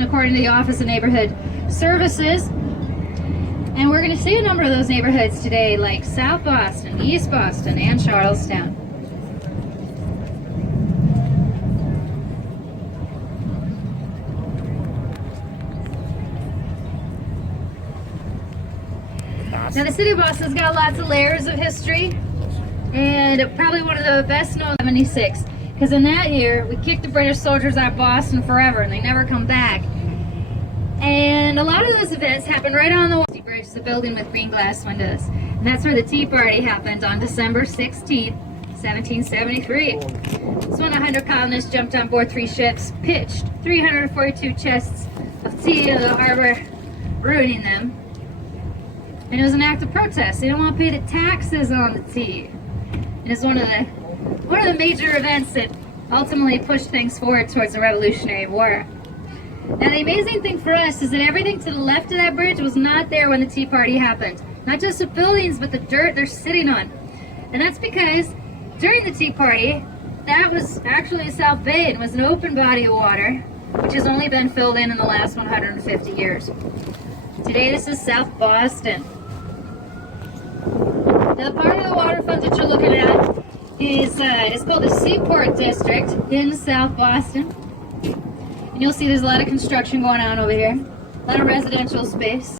according to the Office of Neighborhood Services. And we're going to see a number of those neighborhoods today, like South Boston, East Boston, and Charlestown. Now, the city of Boston's got lots of layers of history, and probably one of the best known, 76, because in that year we kicked the British soldiers out of Boston forever, and they never come back. And a lot of those events happened right on the Wall Street Bridge, the building with green glass windows, and that's where the Tea Party happened on December 16th, 1773. It's when 100 colonists jumped on board 3 ships, pitched 342 chests of tea into the harbor, ruining them. And it was an act of protest. They don't want to pay the taxes on the tea. And it's one of the major events that ultimately pushed things forward towards the Revolutionary War. Now, the amazing thing for us is that everything to the left of that bridge was not there when the Tea Party happened. Not just the buildings, but the dirt they're sitting on. And that's because during the Tea Party, that was actually South Bay and was an open body of water, which has only been filled in the last 150 years. Today, this is South Boston. Now, the part of the waterfront that you're looking at is it's called the Seaport District in South Boston. And you'll see there's a lot of construction going on over here, a lot of residential space.